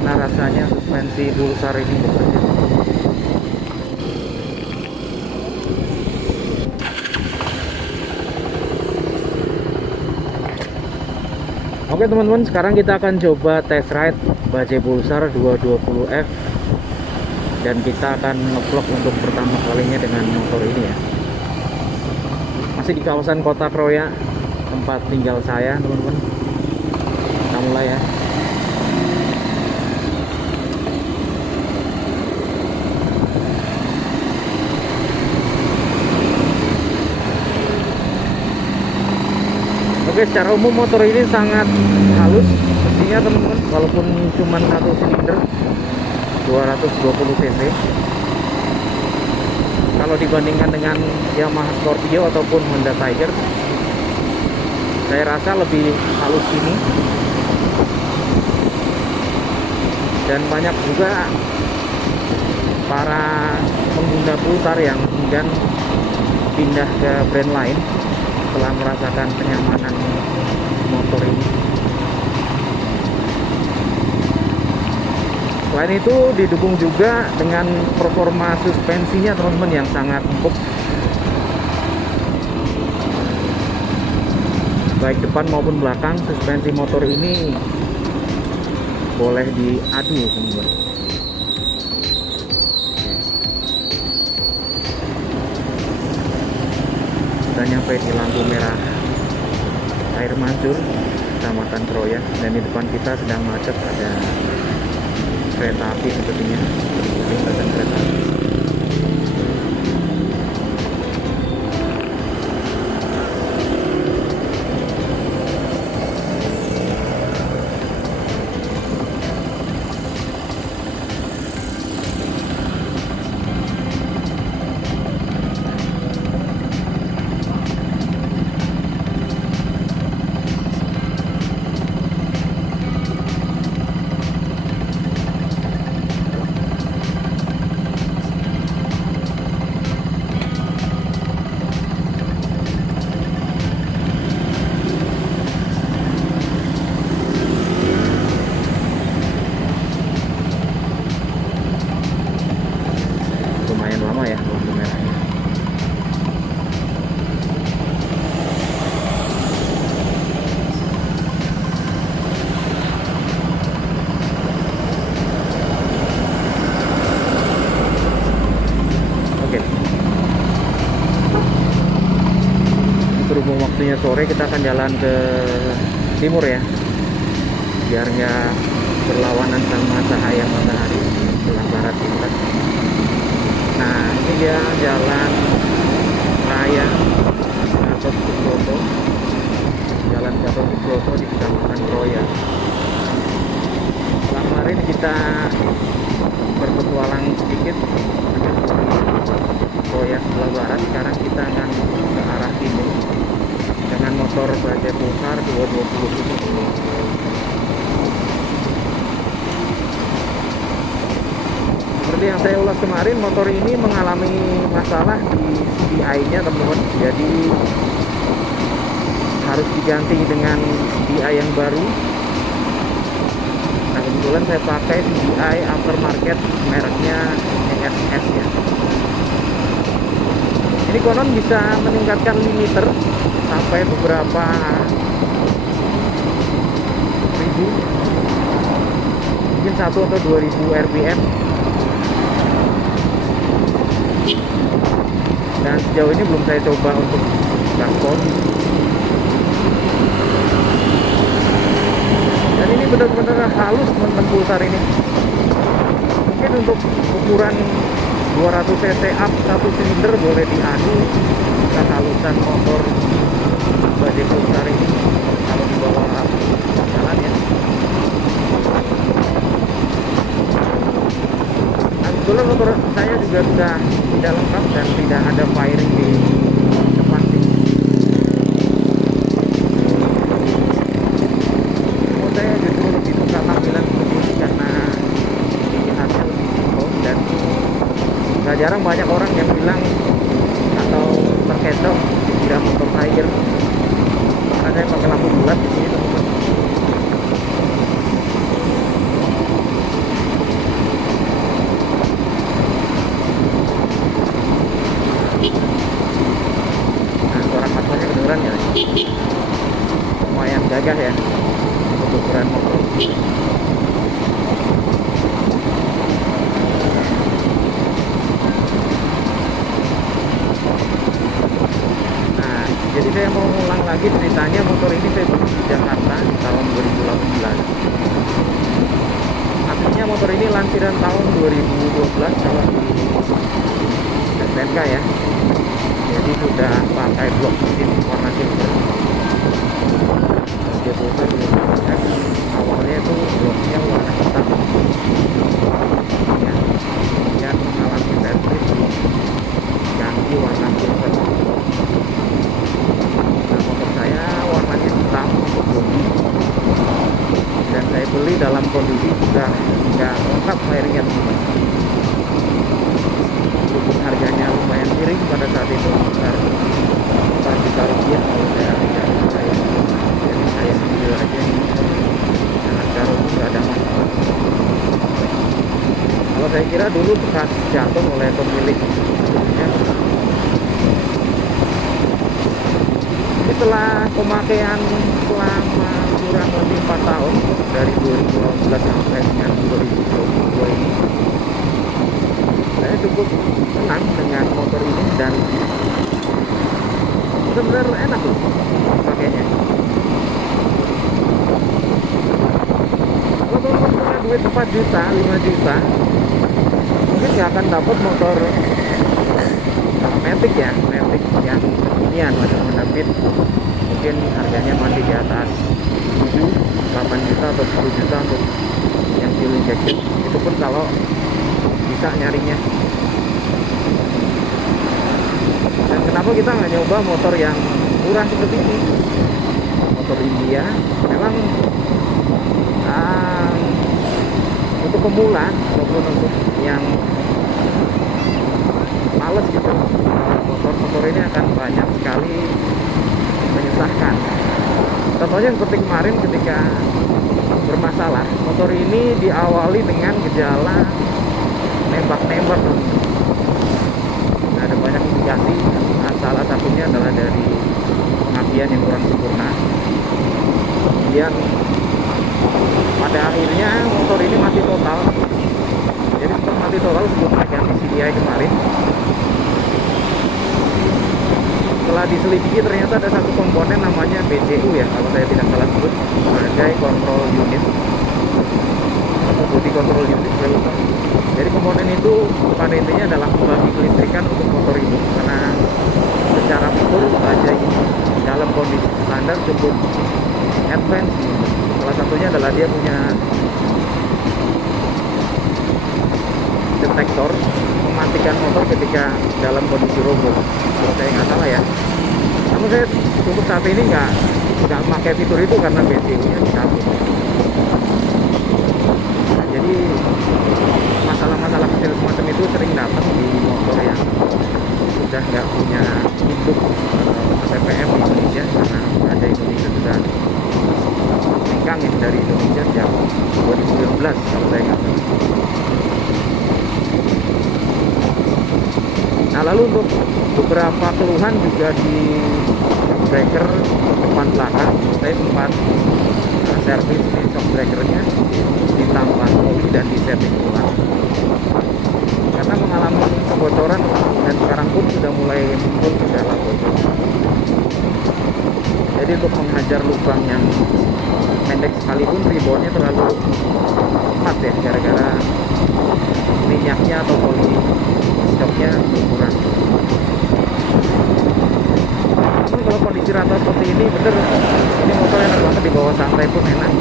gimana rasanya suspensi pulsar ini bekerja. Oke teman-teman, sekarang kita akan coba test ride Bajaj Pulsar 220F dan kita akan ngevlog untuk pertama kalinya dengan motor ini ya. Masih di kawasan Kota Kroya, tempat tinggal saya teman-teman. Kita mulai ya. Oke, secara umum motor ini sangat halus mesinnya teman-teman, walaupun cuma satu silinder 220 cc. Kalau dibandingkan dengan Yamaha Scorpio ataupun Honda Tiger, saya rasa lebih halus ini. Dan banyak juga para pengguna Pulsar yang kemudian pindah ke brand lain setelah merasakan kenyamanan motor ini. Selain itu didukung juga dengan performa suspensinya teman-teman yang sangat empuk, baik depan maupun belakang. Suspensi motor ini boleh diadu teman-teman. Kita nyampe di lampu merah Air Mancur, Kecamatan Kroya, dan di depan kita sedang macet, ada kereta api sepertinya, lintasan kereta api. Lumayan lama ya lampu merahnya. Oke, berhubung waktunya sore, kita akan jalan ke timur ya, biar nggak berlawanan sama cahaya matahari sebelah barat kita. Nah, ini dia jalan raya Gatot Subroto, jalan Gatot Subroto di Kecamatan Kroya. Setelah kemarin kita berpetualang sedikit Kroya sebelah barat, sekarang kita akan ke arah timur dengan motor Bajaj Pulsar 220 ini. Seperti yang saya ulas kemarin, motor ini mengalami masalah di CDI-nya teman-teman, jadi harus diganti dengan CDI yang baru. Nah, kebetulan saya pakai CDI aftermarket mereknya ESS ya. Ini konon bisa meningkatkan limiter sampai beberapa ribu, mungkin 1 atau 2.000 RPM. Dan sejauh ini belum saya coba untuk gaspol. Dan ini benar-benar halus teman-teman Pulsar ini. Mungkin untuk ukuran 200 cc up satu silinder boleh diadu kehalusan motor Bajaj Pulsar ini kalau dibawa jalan ya. Kebetulan motor saya juga sudah tidak lengkap dan tidak ada fairing di depan sini. Menurut saya justru lebih suka tampilan seperti ini karena dilihatnya lebih simpel, dan gak jarang banyak orang yang bilang atau terkecoh dikira motor Tiger karena saya pakai lampu bulat di sini teman-teman. ceritanya motor ini saya beli di Jakarta di tahun 2018. Aslinya motor ini lansiran tahun 2012 kalau di STNK ya. Jadi sudah pakai blok mesin warna silver. Dia Pulsar 220F awalnya itu bloknya warna hitam ya, kemudian mengalami servis ganti warna silver. Nah, motor saya warnanya hitam untuk bodi, dan saya beli dalam kondisi sudah nggak lengkap wiringnya teman-teman. Harganya lumayan miring pada saat itu, sekitar 4 juta rupiah kalau saya lihat. Jadi saya ambil aja ini dengan cara nggak ada masalah. Kalau saya kira dulu bekas jatuh oleh pemilik sebelumnya. Setelah pemakaian selama kurang lebih 4 tahun dari 2018 sampai dengan 2022 ini, saya cukup senang dengan motor ini dan benar-benar enak loh pakainya. Kalau teman-teman punya duit 4 juta, 5 juta, mungkin nggak akan dapat motor Matic ya, Matic yang kekinian macam Honda Beat. Mungkin harganya masih di atas 7, 8 juta atau 10 juta untuk yang fuel injection. Itu pun kalau bisa nyarinya. Dan kenapa kita nggak nyoba motor yang murah seperti ini? Motor India memang untuk pemula ataupun untuk yang males gitu, motor-motor ini akan banyak sekali menyusahkan. Contohnya seperti kemarin ketika bermasalah, motor ini diawali dengan gejala nembak-nembak. Nah, ada banyak indikasi. Salah satunya adalah dari pengapian yang kurang sempurna. Kemudian pada akhirnya motor ini mati total. Jadi setelah mati total sebelum ganti CDI kemarin, setelah diselidiki ternyata ada satu komponen namanya BCU ya, kalau saya tidak salah sebut, sebagai control unit atau body control unit. Jadi komponen itu pada intinya adalah membagi kelistrikan untuk motor ini, karena secara fitur baja ini dalam kondisi standar cukup advance. Salah satunya adalah dia punya detektor mematikan motor ketika dalam kondisi roboh, kalau saya nggak salah ya. Namun saya untuk saat ini nggak pakai fitur itu karena BCU-nya dicabut. Nah, jadi masalah-masalah kecil semacam itu sering datang di motor yang sudah nggak punya induk TPM di Indonesia, karena ada Indonesia sudah hengkang ya dari Indonesia sejak 2019 kalau saya nggak salah. Nah, lalu untuk beberapa keluhan juga di shock breaker depan belakang, saya sempat servis di shock breakernya, ditambah oli dan disetting ulang karena mengalami kebocoran, dan sekarang pun sudah mulai muncul gejala bocor. Jadi untuk menghajar lubang yang pendek sekalipun reboundnya terlalu cepat ya, gara-gara minyaknya atau oli shocknya berkurang. Namun kalau kondisi rata seperti ini, bener ini motor enak banget dibawa santai pun enak.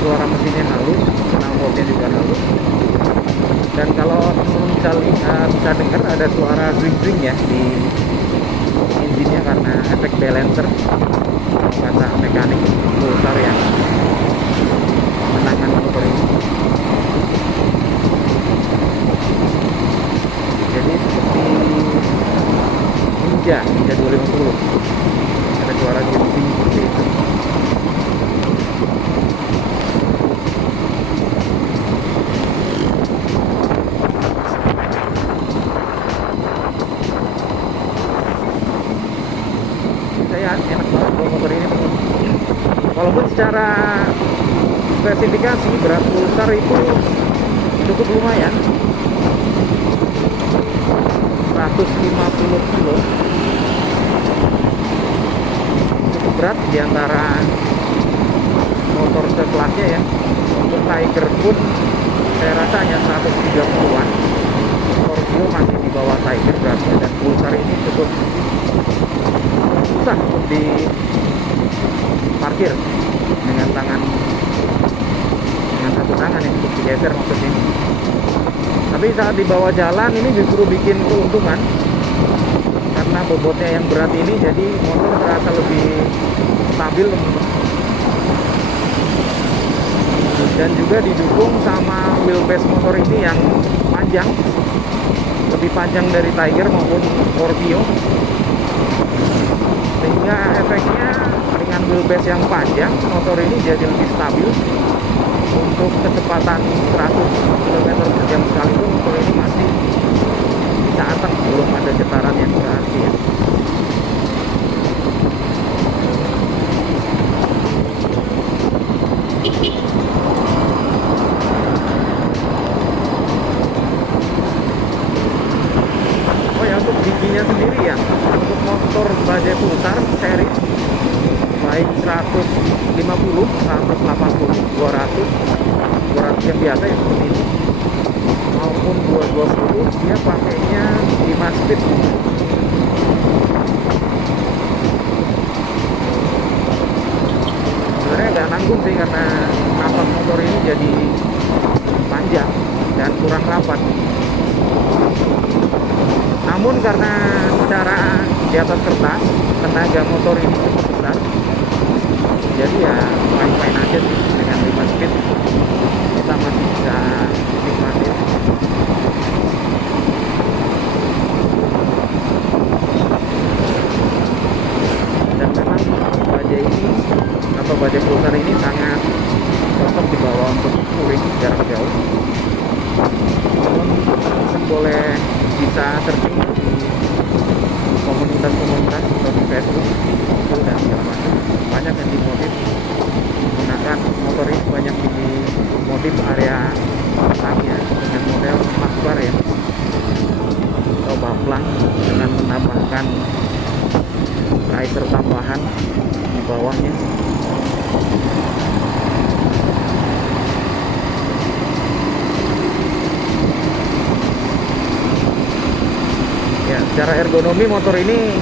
Suara mesinnya halus, knalpotnya juga halus. Dan kalau teman-teman bisa dengar ada suara grinding ya di engine-nya karena efek balancer, kata mekanik Pulsar yang menangani motor ini. Jadi seperti Ninja 250, ada suara grinding seperti itu. Enak banget bawa motor ini teman. Walaupun secara spesifikasi berat Pulsar itu cukup lumayan, 150 kilo, berat di antara motor sekelasnya ya. Untuk Tiger pun saya rasa hanya 130-an. Scorpio masih di bawah Tiger beratnya, dan Pulsar ini cukup susah untuk diparkir dengan satu tangan ya, untuk digeser maksudnya. Tapi saat dibawa jalan ini justru bikin keuntungan, karena bobotnya yang berat ini, jadi motor terasa lebih stabil, dan juga didukung sama wheelbase motor ini yang panjang, lebih panjang dari Tiger maupun Scorpio, sehingga efeknya dengan wheelbase yang panjang motor ini jadi lebih stabil. Untuk kecepatan 100 km/jam sekalipun motor ini masih bisa anteng, belum ada getaran yang berarti ya. Oh ya, untuk giginya sendiri ya, untuk motor Bajaj Pulsar seri baik 150, 180, 200 yang biasa ya seperti ini, maupun 220, dia pakainya 5 speed. Sebenarnya agak nanggung sih, karena napas motor ini jadi panjang dan kurang rapat. Namun karena secara di atas kertas tenaga motor ini cukup besar, jadi ya main-main aja sih dengan 5 speed, kita masih bisa nikmatin. Dan memang Bajaj ini atau Bajaj Pulsar ini sangat cocok dibawa untuk touring jarak jauh. Namun boleh bisa searching di komunitas-komunitas atau di Facebook itu dan segala macam, banyak yang dimodif menggunakan motor ini, banyak dimodif area belakangnya dengan model smart bar ya, atau baplang, dengan menambahkan riser tambahan di bawahnya. Ya, secara ergonomi motor ini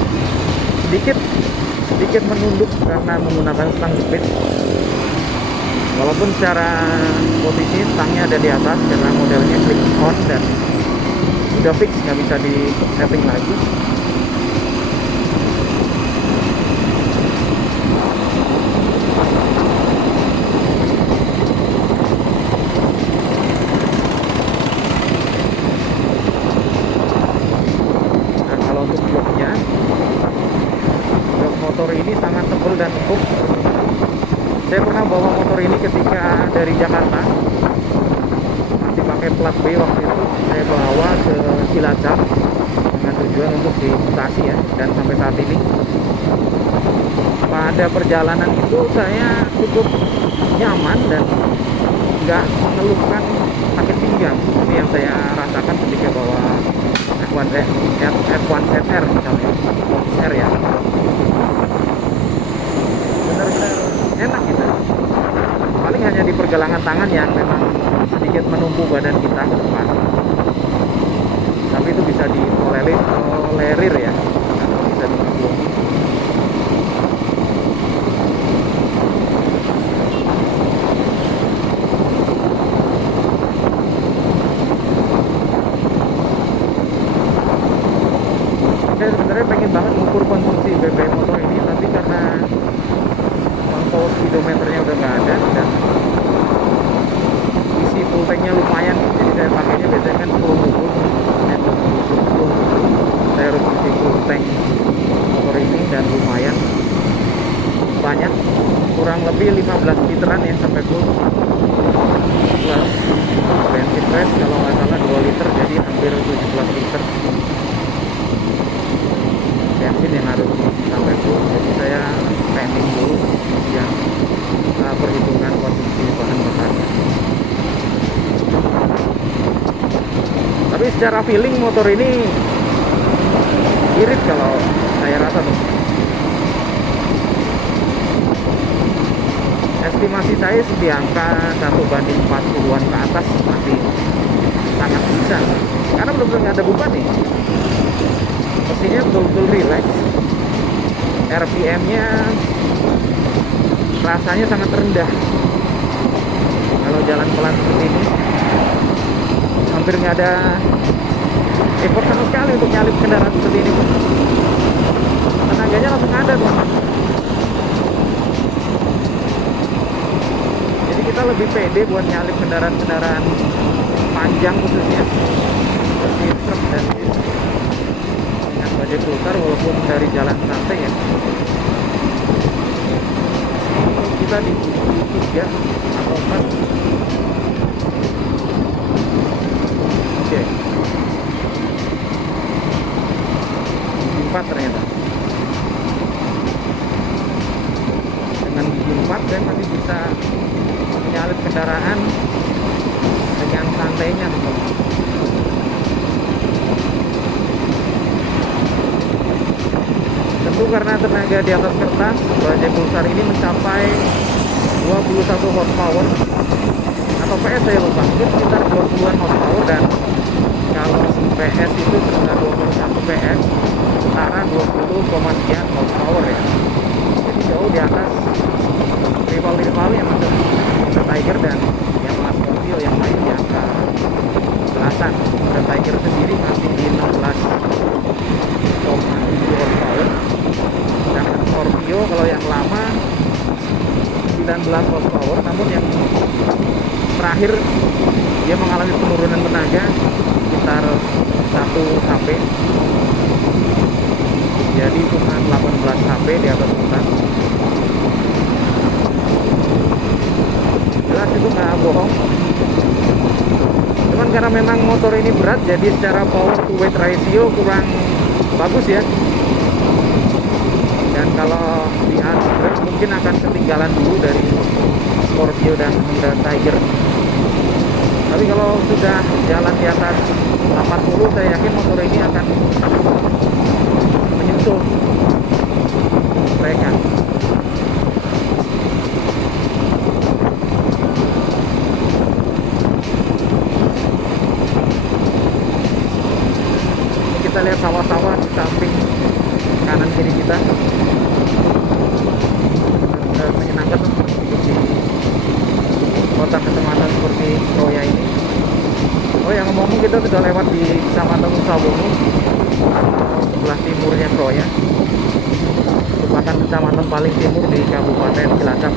sedikit menunduk karena menggunakan stang jepit. Walaupun secara posisi stangnya ada di atas karena modelnya click on dan udah fix, nggak bisa di setting lagi. Motor ini sangat tebal dan empuk. Saya pernah bawa motor ini ketika dari Jakarta, masih pakai plat B waktu itu. Saya bawa ke Cilacap dengan tujuan untuk dimutasi ya, dan sampai saat ini pada perjalanan itu saya cukup nyaman dan nggak mengeluhkan sakit pinggang seperti yang saya rasakan ketika bawa F1ZR misalnya, R ya. Benar-benar enak gitu. Paling hanya di pergelangan tangan yang memang sedikit menumpu badan kita ke depan, tapi itu bisa ditolerir ya, atau bisa dikubur. Saya sebenarnya pengen banget mengukur konsumsi BBM motor ini, tapi karena power speedometernya udah nggak ada dan isi full tanknya lumayan, jadi saya pakainya biasanya kan full. Saya harus isi full tank motor ini dan lumayan banyak, kurang lebih 15 literan ya sampai full, plus bensin fresh kalau nggak salah 2 liter, jadi hampir 17 liter bensin yang harus sampai full. Jadi saya pending dulu ya perhitungan konsumsi bahan bakarnya. Tapi secara feeling motor ini irit kalau saya rasa tuh. estimasi saya sih di angka 1:40-an ke atas masih sangat bisa, karena benar-benar nggak ada beban nih. Mesinnya betul-betul relax, RPM-nya rasanya sangat rendah. Kalau jalan pelan seperti ini hampir nggak ada effort sama sekali untuk nyalip kendaraan seperti ini, tenaganya langsung ada tuh. Jadi kita lebih pede buat nyalip kendaraan-kendaraan panjang, khususnya seperti truk dan bis dengan bajai pulsar, walaupun dari jalan santai ya. Kita di 3 atau 4. Oke, 4 ternyata. Dengan gigi 4 saya masih bisa menyalip kendaraan dengan santainya, teman. Tentu karena tenaga di atas kertas, bajai pulsar ini mencapai 21 horsepower atau PS saya lupa, mungkin sekitar 20-an horsepower, dan kalau PS itu sekitar 21 PS, setara 20, sekian horsepower ya. Jadi jauh di atas rival-rival yang masuk Honda Tiger dan yang Scorpio yang lain di angka belasan. Honda Tiger sendiri masih di 16,7 horsepower, dan Scorpio kalau yang lama 19 horsepower, namun yang terakhir dia mengalami penurunan tenaga sekitar 1 HP, jadi cuma 18 HP di atas hutan. Jelas itu nggak bohong, cuman karena memang motor ini berat, jadi secara power to weight ratio kurang bagus ya. Dan kalau di Android mungkin akan ketinggalan dulu dari Scorpio dan Honda Tiger. Tapi kalau sudah jalan di atas 80, saya yakin motor ini akan menyentuh mereka. Kita lihat sawah-sawah di samping kanan kiri kita. Menyenangkan hidup di kota kecamatan seperti Kroya ini. Oh ya, ngomong-ngomong, kita sudah lewat di Kecamatan Nusawono atau sebelah timurnya Kroya, merupakan kecamatan paling timur di Kabupaten Cilacap.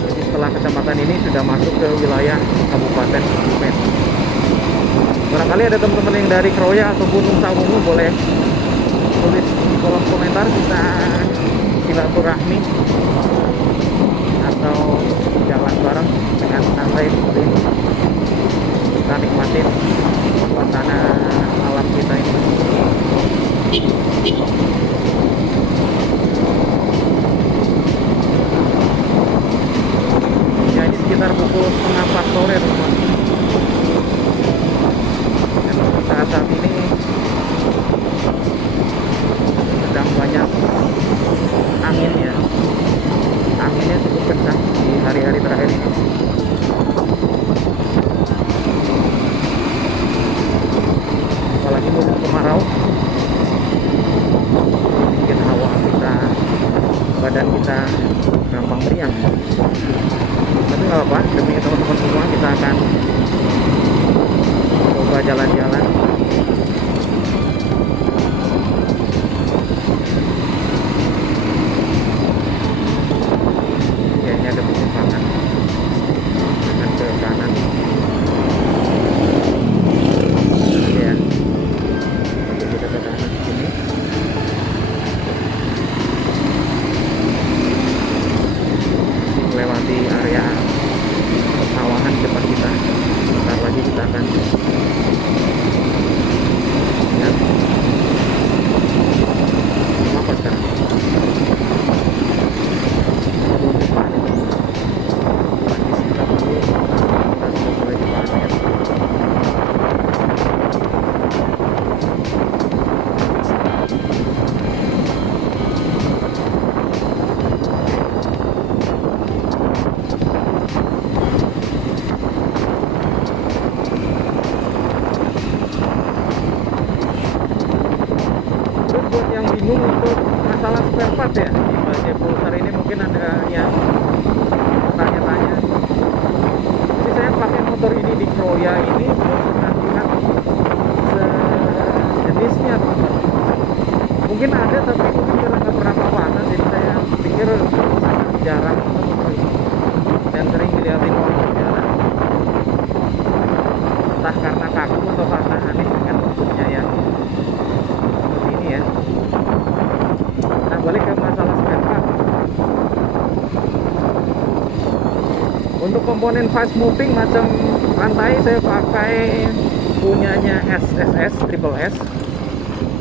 Jadi setelah kecamatan ini sudah masuk ke wilayah Kabupaten Kebumen. Barangkali ada teman-teman yang dari Kroya ataupun Nusawono, boleh tulis di kolom komentar, kita silaturahmi atau jalan bareng dengan santai seperti ini. Kita nikmatin suasana alam kita ini. Ya, ini sekitar pukul 3:30 sore, teman-teman. Saat ini sedang banyak angin ya, anginnya cukup kencang di hari-hari terakhir ini. Apalagi musim kemarau, bikin hawa kita, badan kita gampang meriang. Tapi nggak apa-apa, demi teman-teman semua kita akan coba jalan-jalan. Kayaknya ada penyimpangan, akan ke kanan ya. Oke, kita ke kanan sini. Melewati area persawahan depan kita. Bentar lagi kita akan bajai pulsar ini mungkin ada yang tanya-tanya, jadi saya pakai motor ini di Kroya ini belum pernah lihat sejenisnya teman-teman. Mungkin ada tapi mungkin karena nggak pernah papasan, jadi saya pikir sangat jarang untuk motor ini dan sering dilihatin orang berjalan, entah karena kaku atau karena aneh dengan bentuknya yang seperti ini ya. Nah, balik ke masalah spare part. Untuk komponen fast moving macam rantai saya pakai punyanya SSS Triple S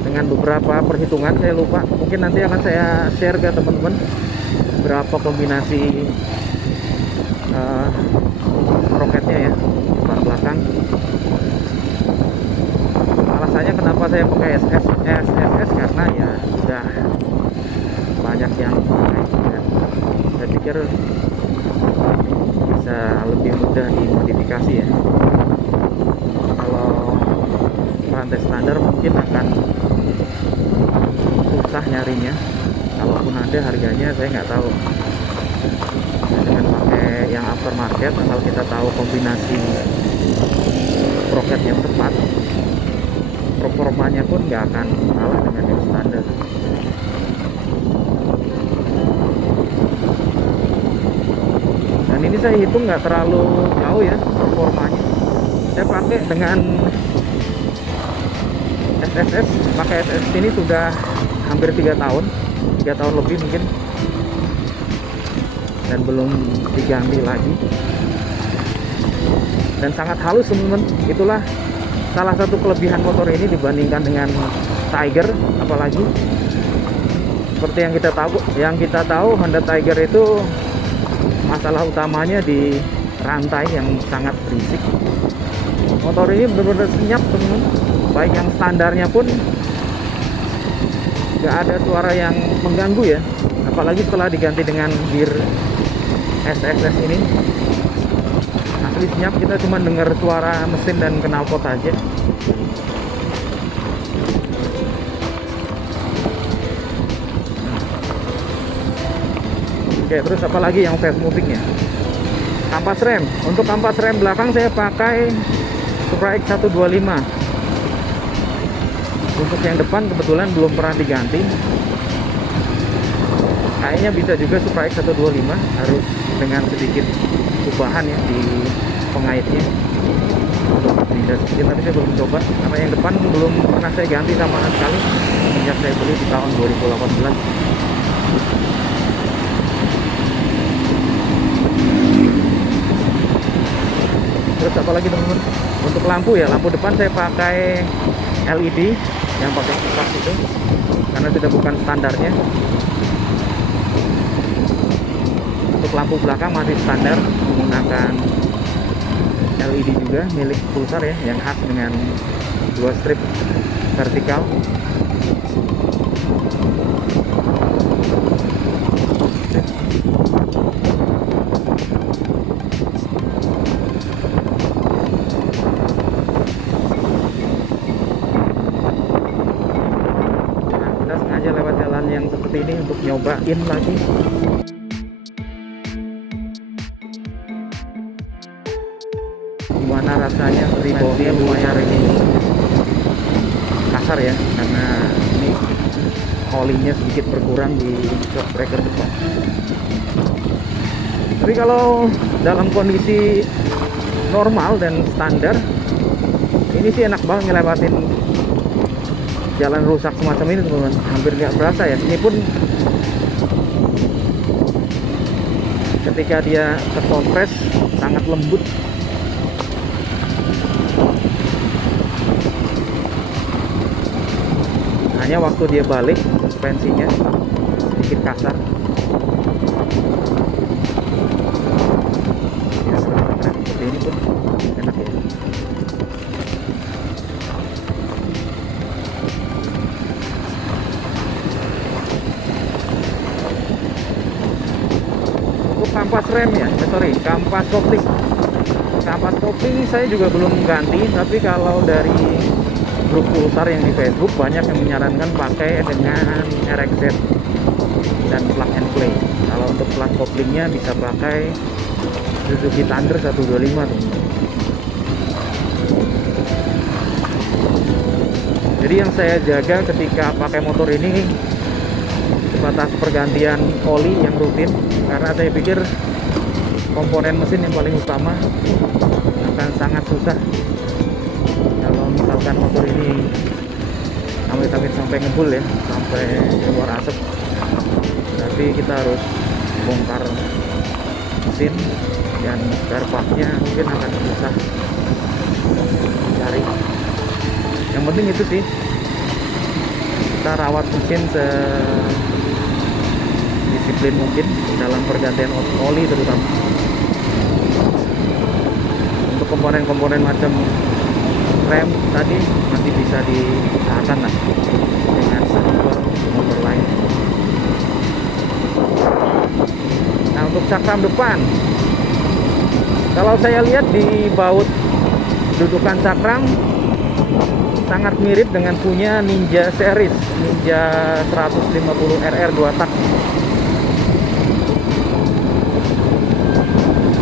dengan beberapa perhitungan, saya lupa, mungkin nanti akan saya share ke teman-teman berapa kombinasi roketnya ya, bar belakang. Alasannya kenapa saya pakai SSS karena ya sudah banyak yang pakai dan saya pikir bisa lebih mudah dimodifikasi ya. Kalau rantai standar mungkin akan susah nyarinya, kalaupun ada harganya saya nggak tahu. Dengan pakai yang aftermarket, asal kita tahu kombinasi sprocket yang tepat, performanya pun nggak akan kalah dengan yang standar. Dan ini saya hitung nggak terlalu jauh ya performanya. Saya pakai dengan SSS, pakai SSS ini sudah hampir 3 tahun lebih mungkin, dan belum diganti lagi, dan sangat halus teman-teman. Itulah salah satu kelebihan motor ini dibandingkan dengan Tiger. Apalagi seperti yang kita tahu Honda Tiger itu masalah utamanya di rantai yang sangat berisik. Motor ini benar-benar senyap teman-teman, baik yang standarnya pun nggak ada suara yang mengganggu ya, apalagi setelah diganti dengan gear SSS ini. Asli senyap, kita cuma dengar suara mesin dan knalpot saja. Oke, terus apalagi yang fast moving ya, kampas rem. Untuk kampas rem belakang saya pakai Supra X 125. Untuk yang depan kebetulan belum pernah diganti, kayaknya bisa juga Supra X 125, harus dengan sedikit ubahan ya di pengaitnya, bisa sedikit, tapi saya belum coba karena yang depan belum pernah saya ganti sama sekali sejak saya beli di tahun 2018. Terus apa lagi teman-teman, untuk lampu ya, lampu depan saya pakai LED yang pakai kipas itu karena sudah bukan standarnya. Untuk lampu belakang masih standar menggunakan LED juga milik Pulsar ya, yang khas dengan 2 strip vertikal. Lewat jalan yang seperti ini untuk nyobain lagi. Gimana rasanya? Reboundnya lumayan ini kasar ya, karena ini ollinya sedikit berkurang di shock breaker depan. Tapi kalau dalam kondisi normal dan standar, ini sih enak banget ngelewatin jalan rusak semacam ini teman-teman, hampir nggak berasa ya. Ini pun ketika dia terkompres sangat lembut. Hanya waktu dia balik suspensinya sedikit kasar ya, seperti ini pun enak ya. Kampas rem ya, kampas kopling. Kampas kopling saya juga belum ganti, tapi kalau dari grup Pulsar yang di Facebook banyak yang menyarankan pakai dengan RXZ. dan plug and play. Kalau untuk plat koplingnya bisa pakai Suzuki Thunder 125 tuh. Jadi yang saya jaga ketika pakai motor ini sebatas pergantian oli yang rutin, karena saya pikir komponen mesin yang paling utama akan sangat susah kalau misalkan motor ini amit-amit sampai ngebul ya, sampai keluar asap. Tapi kita harus bongkar mesin dan spare partnya mungkin akan susah cari. Yang penting itu sih, kita rawat mesin sedisiplin mungkin dalam pergantian oli terutama. Untuk komponen-komponen macam rem tadi masih bisa diusahakan lah dengan sensor motor lain. Nah, untuk cakram depan, kalau saya lihat di baut dudukan cakram sangat mirip dengan punya Ninja series, Ninja 150 RR 2 tak.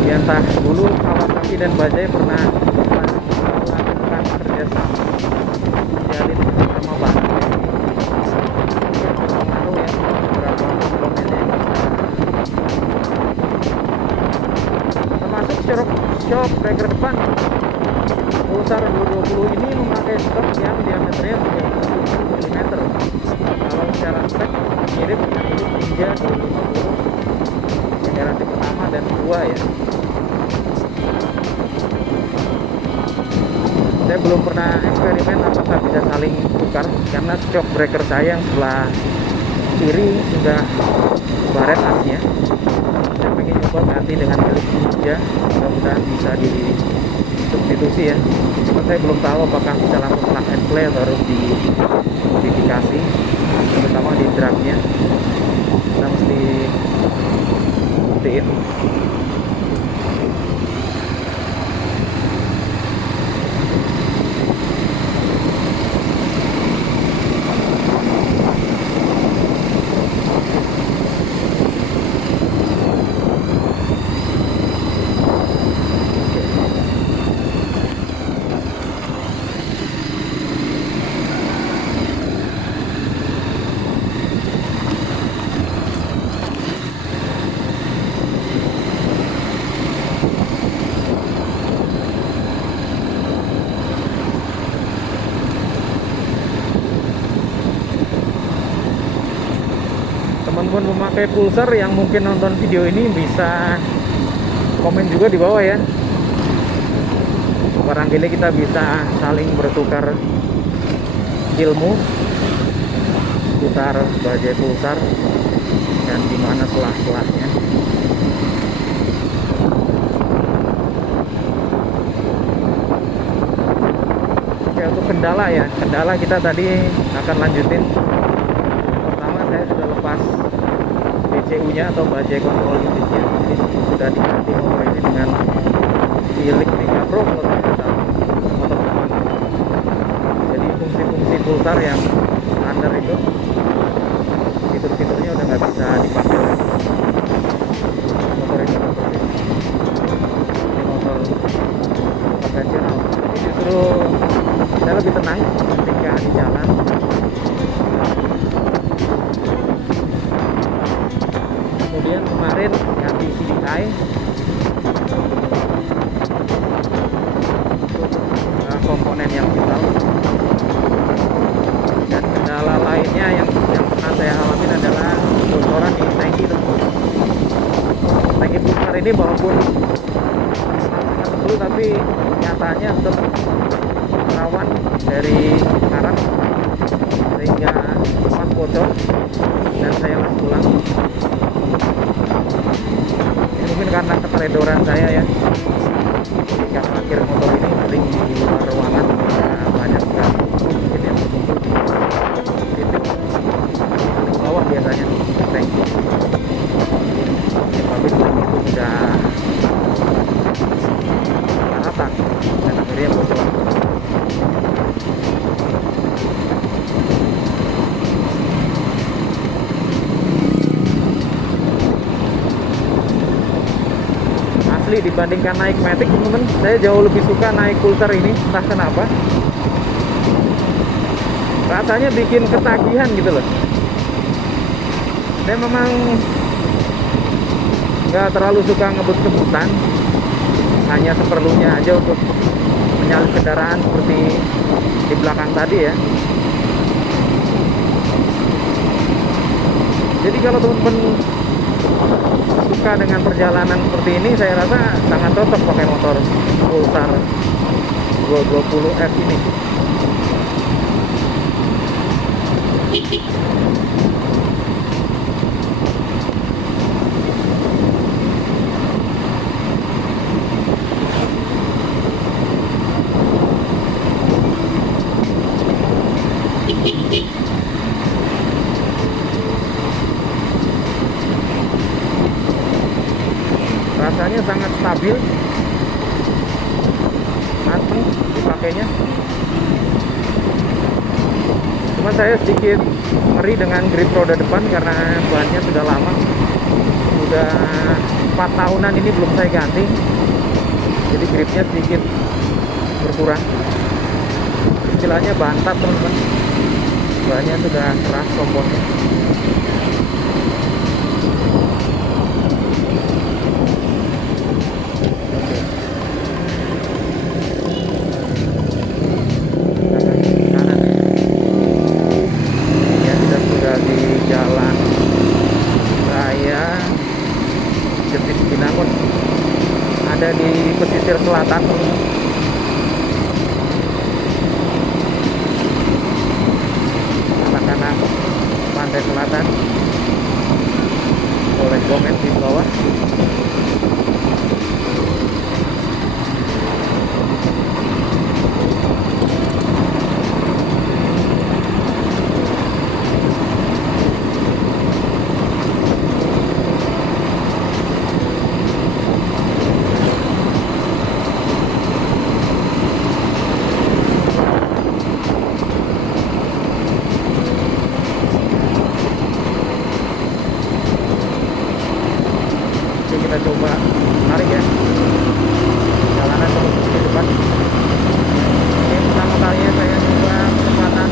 Ya, entah dulu Kawasaki dan Bajaj pernah melakukan kerjasama jalin sama Bajaj. Ya, pengaruh ya beberapa komponennya, termasuk shock breaker depan. Pulsar 220 ini memakai stok yang diameternya 30 mm. Kalau secara spek mirip dengan unit Ninja 250 generasi pertama dan kedua ya. Saya belum pernah eksperimen apakah bisa saling tukar, karena shock breaker saya yang sebelah kiri sudah baret asnya. Saya pengen coba ganti dengan milik Ninja, mudah-mudahan bisa disubstitusi ya. Cuma saya belum tahu apakah bisa langsung plug and play atau harus dimodifikasi, terutama di drumnya. Kita mesti buktiin. Teman-teman memakai Pulsar yang mungkin nonton video ini bisa komen juga di bawah ya. Barangkali kita bisa saling bertukar ilmu seputar Bajaj Pulsar dan gimana selah-selahnya. Oke, untuk kendala ya, kendala kita tadi akan lanjutin. Pertama, saya sudah lepas BCU-nya atau Bajaj Control Unit-nya. Jadi sudah diganti motor ini dengan Elite Mega Pro kalau tidak salah, motor depan. Jadi fungsi-fungsi Pulsar yang standar itu, fitur-fiturnya udah nggak bisa dipakai lagi. Motor ini motor konvensional. Jadi justru saya lebih tenang ketika di jalan. Kemudian kemarin ganti CDI komponen yang vital, dan kendala lainnya yang pernah saya alamin adalah bocoran di tangki Pulsar ini, walaupun sangat tebal tapi nyatanya tetap rawan dari karat sehingga sempat bocor dan saya las ulang. Ini mungkin karena keteledoran saya ya, ketika parkir motor ini sering di luar ruangan, banyak sekali mungkin yang berkumpul di titik paling bawah biasanya tangki. Tapi itu sudah rata dan akhirnya bocor. asli dibandingkan naik Matic teman-teman, saya jauh lebih suka naik Pulsar ini, entah kenapa. Rasanya bikin ketagihan gitu loh. Saya memang nggak terlalu suka ngebut-ngebutan, hanya seperlunya aja untuk menyalip kendaraan seperti di belakang tadi ya. Jadi kalau teman-teman suka dengan perjalanan seperti ini, saya rasa sangat cocok pakai motor Pulsar 220F ini. Rasanya sangat stabil, mateng dipakainya. Cuma saya sedikit ngeri dengan grip roda depan karena bannya sudah lama, sudah 4 tahunan ini belum saya ganti, jadi gripnya sedikit berkurang. Istilahnya bantat teman-teman, bannya sudah keras komponnya. Ada di pesisir selatan, anak-anak pantai selatan boleh komen di bawah. Kita coba tarik ya jalanan ke depan. Ini pertama kalinya saya coba kecepatan.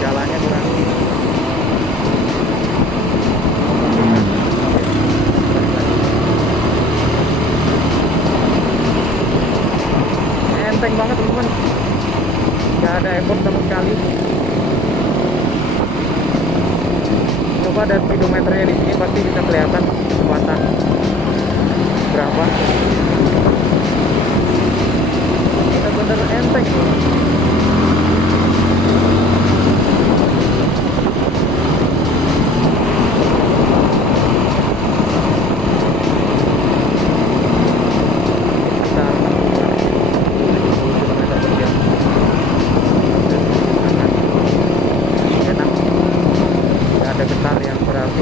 Jalannya kurang enteng banget teman-teman, nggak ada effort sama sekali. Coba ada speedometernya di sini, pasti bisa kelihatan kecepatan berapa. Bener-bener enteng. Getar yang berarti.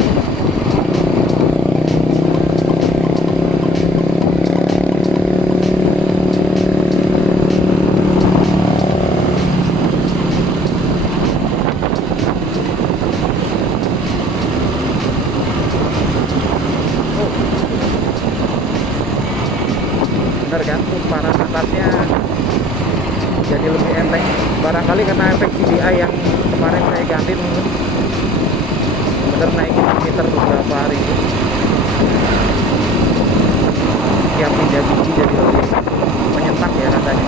Bener kan, para atasnya jadi lebih enteng. Barangkali karena efek CDI yang kemarin saya ganti teman-teman, bener naikin meter beberapa hari itu. Tiap pindah biji jadi lebih menyentak ya rasanya.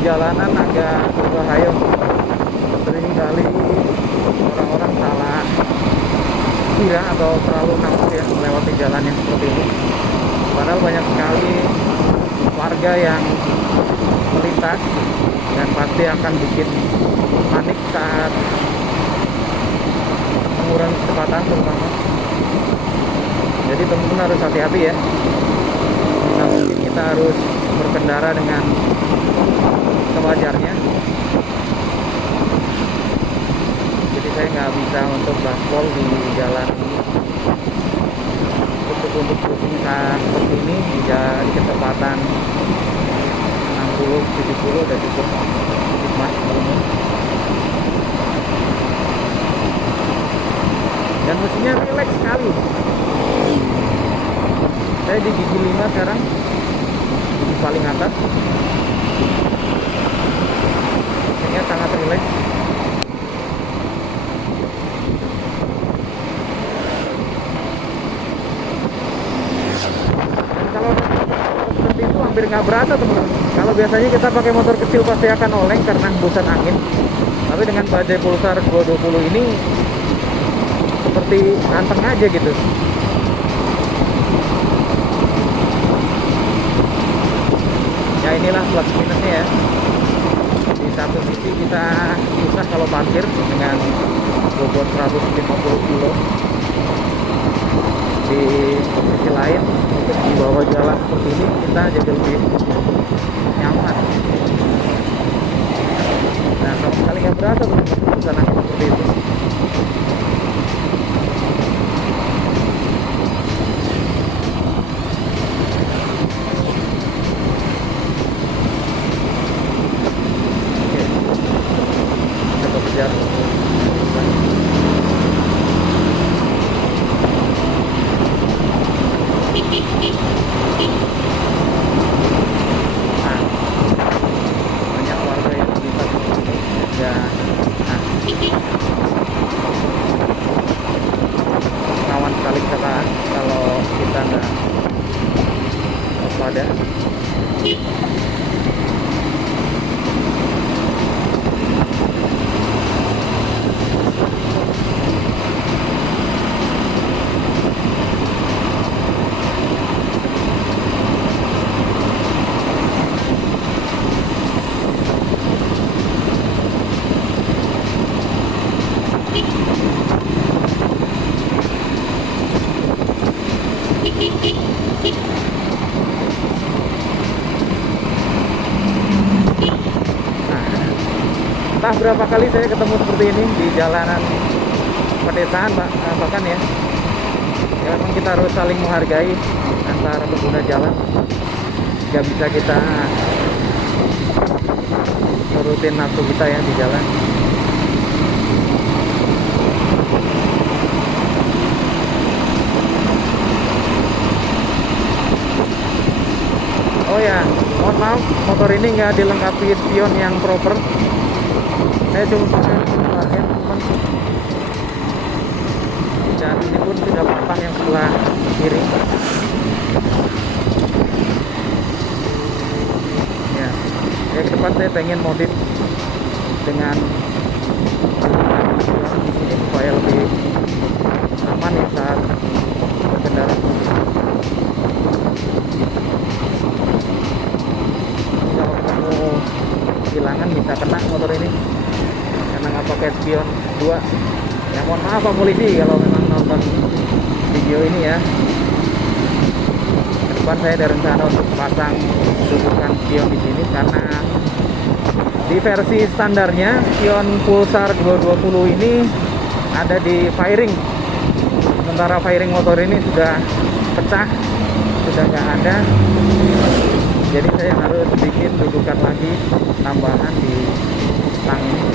Jalanan agak berbahaya, sering kali orang-orang salah kira atau terlalu nafsu ya melewati jalan yang seperti ini. Padahal banyak sekali warga yang melintas dan pasti akan bikin panik saat mengurangi kecepatan terutama. Jadi teman-teman harus hati-hati ya. kita harus berkendara dengan sewajarnya. Jadi saya nggak bisa untuk gaspol di jalan ini. Untuk cruising seperti ini di kecepatan 60-70 udah cukup nikmat ini. Dan mesinnya rileks sekali. Saya di gigi 5 sekarang, gigi paling atas. Mesinnya sangat rileks. Dan kalau seperti itu hampir nggak berasa, teman-teman. Kalau biasanya kita pakai motor kecil pasti akan oleng karena hembusan angin. Tapi dengan Bajaj Pulsar 220 ini seperti anteng aja gitu. Ya inilah plus minusnya ya. Di satu sisi kita susah kalau parkir dengan bobot 150 kilo. Di sisi lain untuk di bawah jalan seperti ini kita jadi lebih nyaman. Nah, sama sekali nggak berasa tuh hembusan angin seperti itu. Banyak warga yang melintas ya. Rawan sekali kecelakaan kalau kita nggak waspada. Entah berapa kali saya ketemu seperti ini di jalanan pedesaan, bahkan ya memang kita harus saling menghargai antar pengguna jalan. Gak bisa kita nurutin nafsu kita ya di jalan. Oh ya, mohon maaf, motor ini nggak dilengkapi spion yang proper. Saya cuma pakai bagian teman, dan ini pun sudah pasang yang sebelah kiri. Ya, ke depan saya pengen modif dengan di sini supaya lebih aman ya saat berkendara. Kalau ketemu hilangan bisa kena motor ini karena nggak pakai spion 2. Ya mohon maaf Pak Polisi kalau memang nonton video ini ya. Ke depan saya ada rencana untuk pasang dudukan spion di sini karena di versi standarnya spion Pulsar 220 ini ada di fairing. Sementara fairing motor ini sudah pecah, sudah nggak ada. Jadi saya harus bikin dudukan lagi tambahan di stang ini.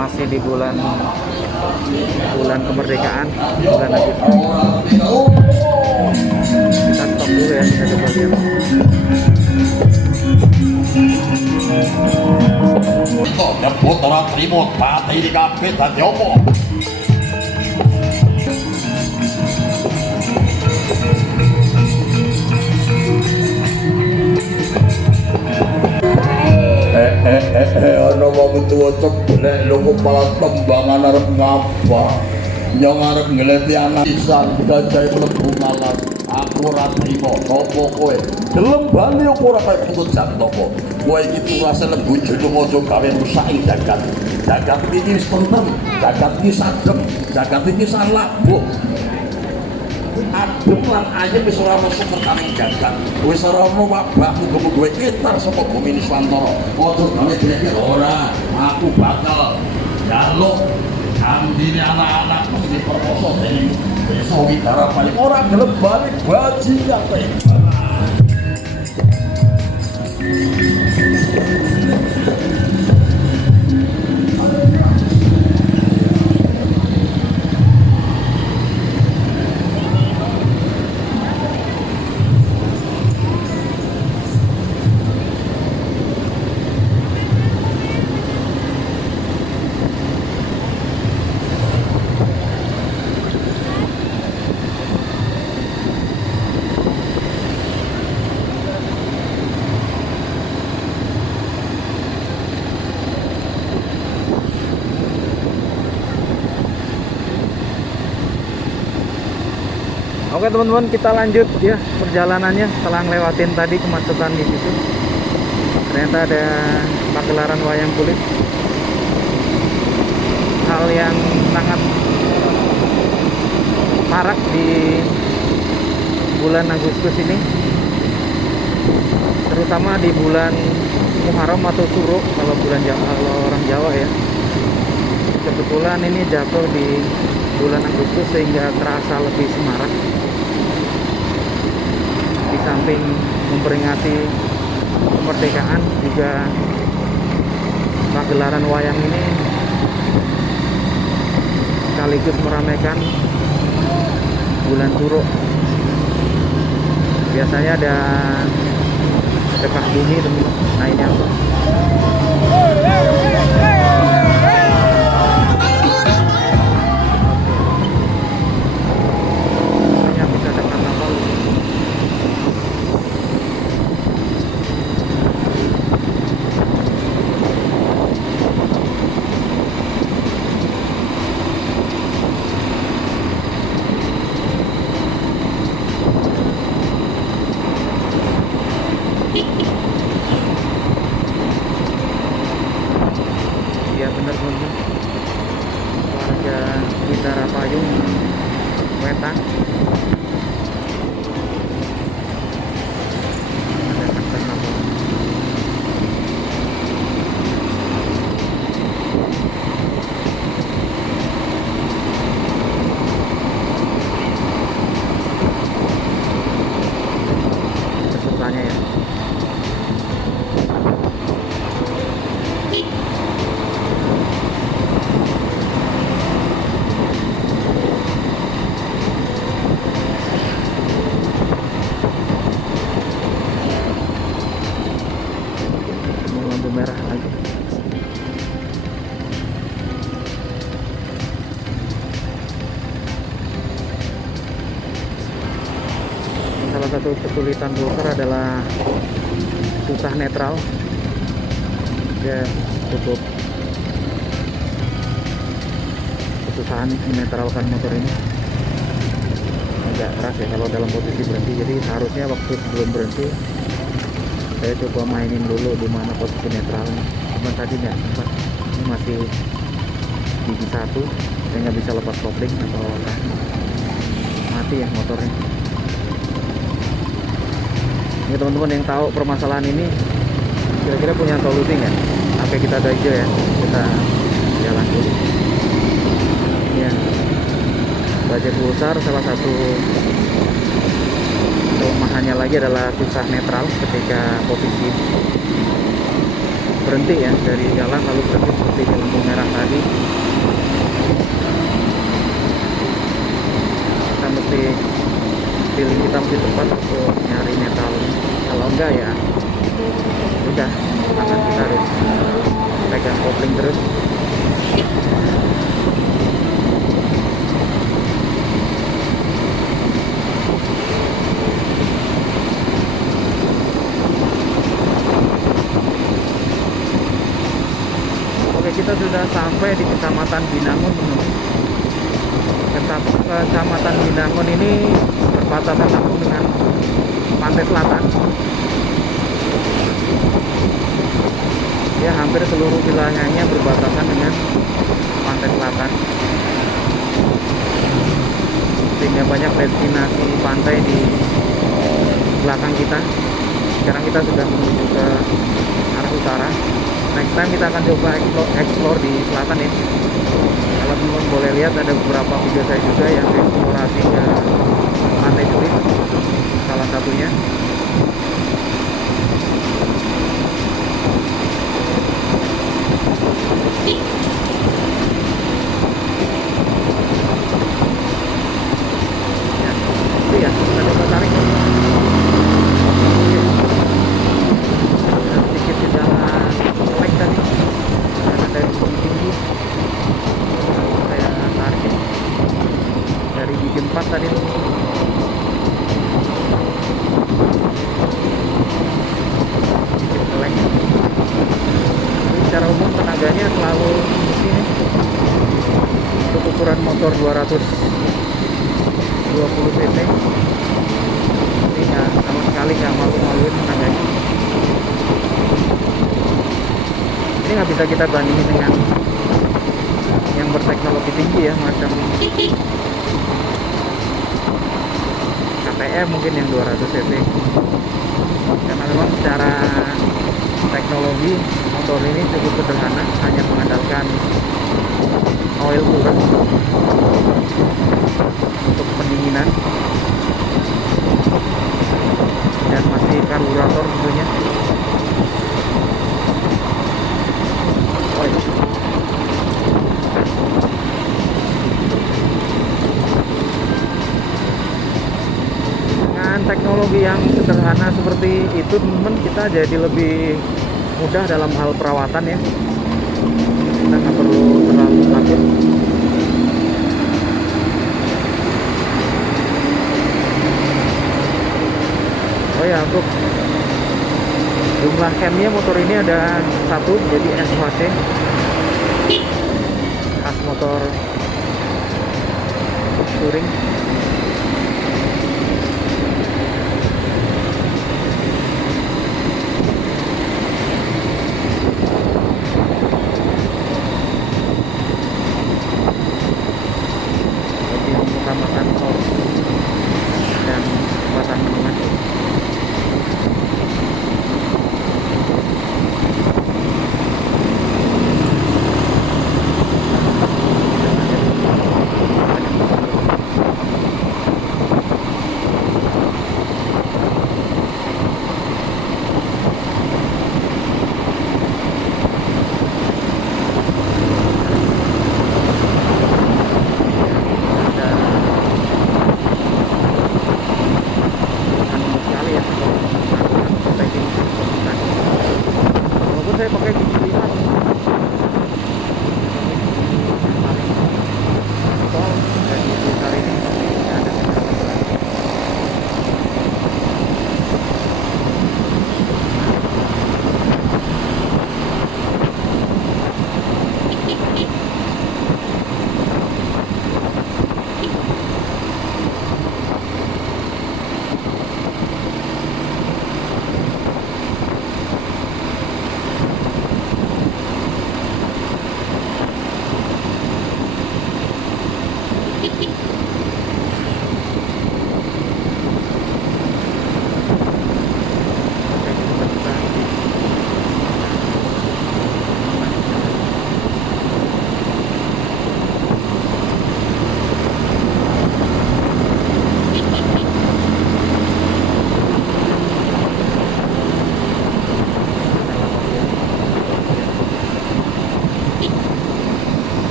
masih di bulan kemerdekaan, bulan Agustus. Kita stop dulu ya, kita coba lihat. Nyebut orang trimut, mati di kabeh dadi opo? Ana wong tuwa ceblek lho kepala tembangan arep ngapa? Nyong arep ngleti anak pisan gajah mlebu malas. Aku ora trimo sapa kowe. Gelem bali apa ora kaya putut jantopo. Kowe iki turase lembu jeneng aja gawe rusak ing jagat. Jagat iki wis tentrem, jagat iki sagem, jagat iki salabuh. Adem lan ayem wis ora ono sepertane jagat. Wis ora ono wabah muga-muga ketar saka bumi Nuswantara. Aja gawe dhewe ora. Aku bakal njaluk ambine anak-anak mesti perkoso dening desa Widara paling ora gelem balik bajingan kowe. Oke teman-teman, kita lanjut ya perjalanannya setelah ngelewatin tadi kemacetan di situ. Ternyata ada pagelaran wayang kulit. Hal yang sangat marak di bulan Agustus ini, terutama di bulan Muharram atau Suro kalau kalau orang Jawa ya. Kebetulan ini jatuh di bulan Agustus sehingga terasa lebih semarak. Di samping memperingati kemerdekaan, juga pagelaran wayang ini sekaligus meramaikan bulan Suro. Biasanya ada sedekah bumi teman-teman. Nah ini apa? Ya benar teman-teman, warga Widara Payung Wetan ada karnaval. Pesertanya ya. Merah lagi. Salah satu kesulitan Golkar adalah susah netral. Dia cukup kesusahan menetralkan motor ini. Agak keras ya kalau dalam posisi berhenti. Jadi seharusnya waktu sebelum berhenti saya coba mainin dulu di mana posisi netralnya. Cuman tadi nggak sempat. Ini masih gigi satu, saya nggak bisa lepas kopling atau mati ya motornya. Ini teman-teman yang tahu permasalahan ini kira-kira punya solusi nggak? Sampai kita ada hijau ya, kita jalan dulu. Ya, Bajaj Pulsar salah satu kelemahannya lagi adalah susah netral ketika posisi berhenti ya dari jalan lalu berhenti seperti di lampu merah tadi. Kita mesti feeling kita mesti tepat untuk nyari metal. Kalau enggak ya udah tangan kita harus pegang kopling terus. Oke, kita sudah sampai di Kecamatan Binangun. Kecamatan Binangun ini berbatasan langsung dengan pantai selatan. Ya, hampir seluruh wilayahnya berbatasan dengan pantai selatan, sehingga banyak destinasi pantai di belakang kita. Sekarang kita sudah menuju ke arah utara. Next time kita akan coba explore di selatan ya. Kalau teman-teman boleh lihat, ada beberapa video saya juga yang eksplorasi ke Pantai Sulit, salah satunya. Ya, itu ya, kita coba tarik. Sedikit ke jalan lek tadi, karena dari tinggi. Saya tarik ya. Dari gigi 4 tadi. Sedikit lek. Secara umum tenaganya selalu di sini. Untuk ukuran motor 220 cc. Ini ya sama sekali nggak malu-maluin tenaganya. Ini nggak bisa kita bandingin dengan yang berteknologi tinggi ya, macam KTM mungkin yang 200 cc. Karena memang secara teknologi motor ini cukup sederhana, hanya mengandalkan oil cooler untuk pendinginan dan masih karburator tentunya. Dengan teknologi yang sederhana seperti itu, teman, kita jadi lebih mudah dalam hal perawatan ya. Kita nggak perlu terlalu takut. Oh ya, untuk jumlah camnya motor ini ada 1, jadi SHC, khas motor touring. Lebih mengutamakan torsi dan kekuatan menengah. Saya pakai gigi 5 tol dan di sekitar ini ada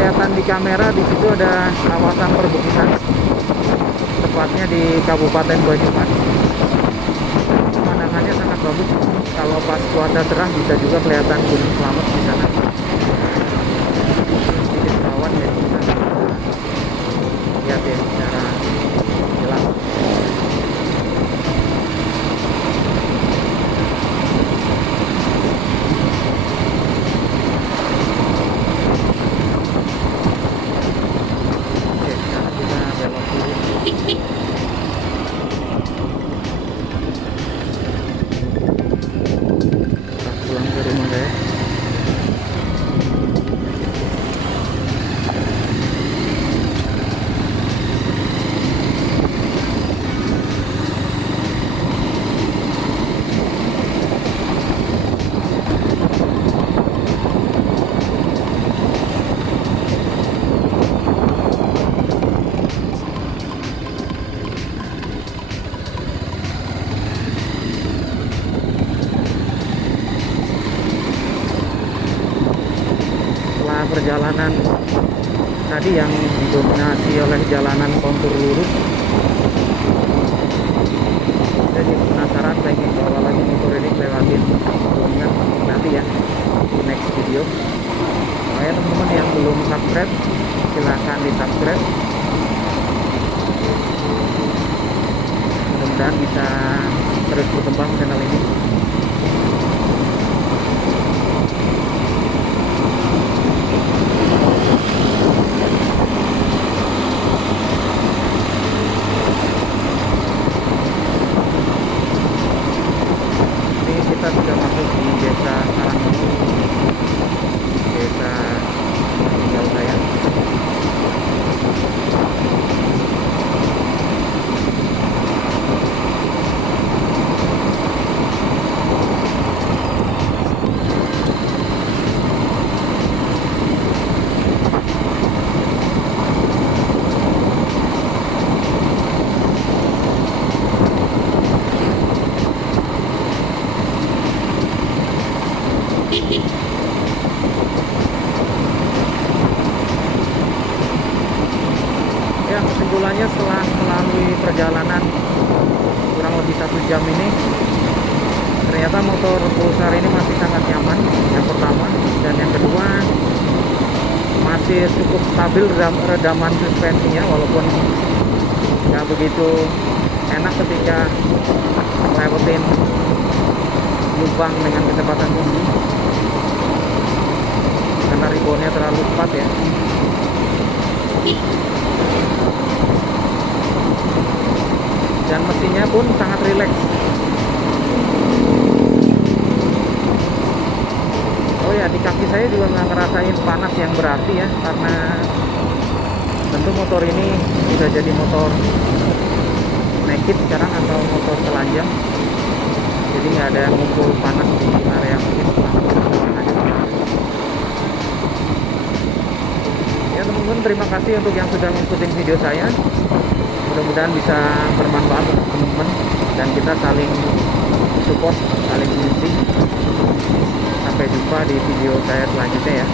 kelihatan di kamera, di situ ada kawasan perbukitan, tepatnya di Kabupaten Banyumas. Pemandangannya sangat bagus. Kalau pas cuaca cerah bisa juga kelihatan Gunung Slamet di sana. Sedikit berawan ya, kita bisa lihat ya secara jelas. Oke, sekarang kita belok kiri. Kita pulang ke rumah saya. Setelah perjalanan tadi yang didominasi oleh jalanan kontur lurus, jadi penasaran pengen bawa lagi motor ini lewatin pegunungan nanti ya di next video. Makanya teman-teman yang belum subscribe silahkan di subscribe, mudah-mudahan bisa terus berkembang channel ini. Ini kita sudah masuk di desa Sarangmulu, desa tinggal saya. Ya, kesimpulannya setelah melalui perjalanan kurang lebih 1 jam ini, ternyata motor Pulsar ini masih sangat nyaman, yang pertama. Dan yang kedua, masih cukup stabil redaman suspensinya, walaupun nggak begitu enak ketika lewatin lubang dengan kecepatan tinggi, karena reboundnya terlalu cepat ya. Dan mesinnya pun sangat rileks. Oh ya, di kaki saya juga nggak ngerasain panas yang berarti ya, karena tentu motor ini sudah jadi motor naked sekarang atau motor telanjang, jadi nggak ada ngumpul panas di area mesin selama perjalanan aja. Ya teman-teman, terima kasih untuk yang sudah ngikutin video saya. Mudah-mudahan bisa bermanfaat untuk teman-teman dan kita saling support, saling mengisi. Sampai jumpa di video saya selanjutnya ya.